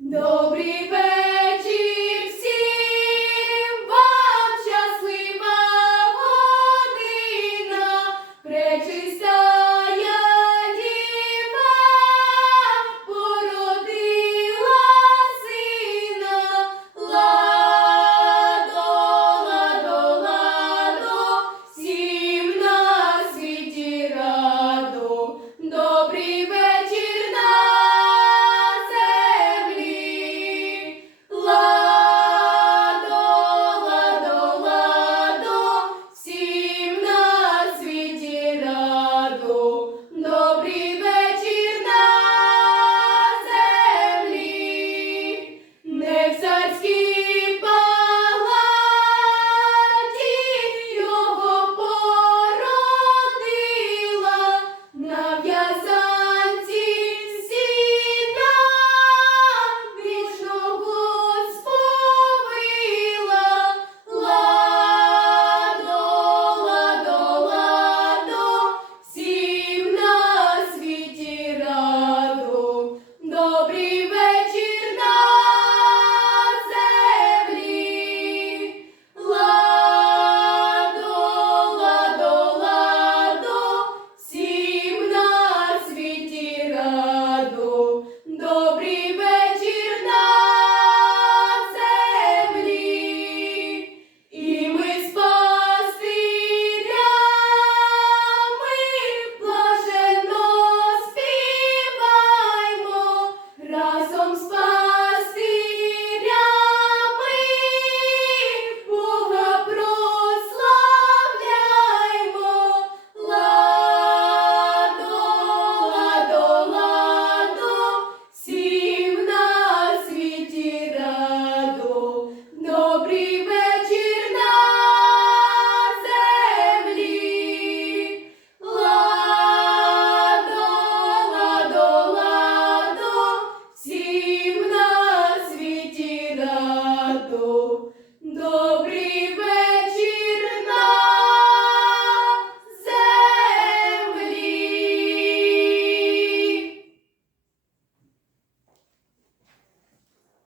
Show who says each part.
Speaker 1: Добрий вечір. Oh.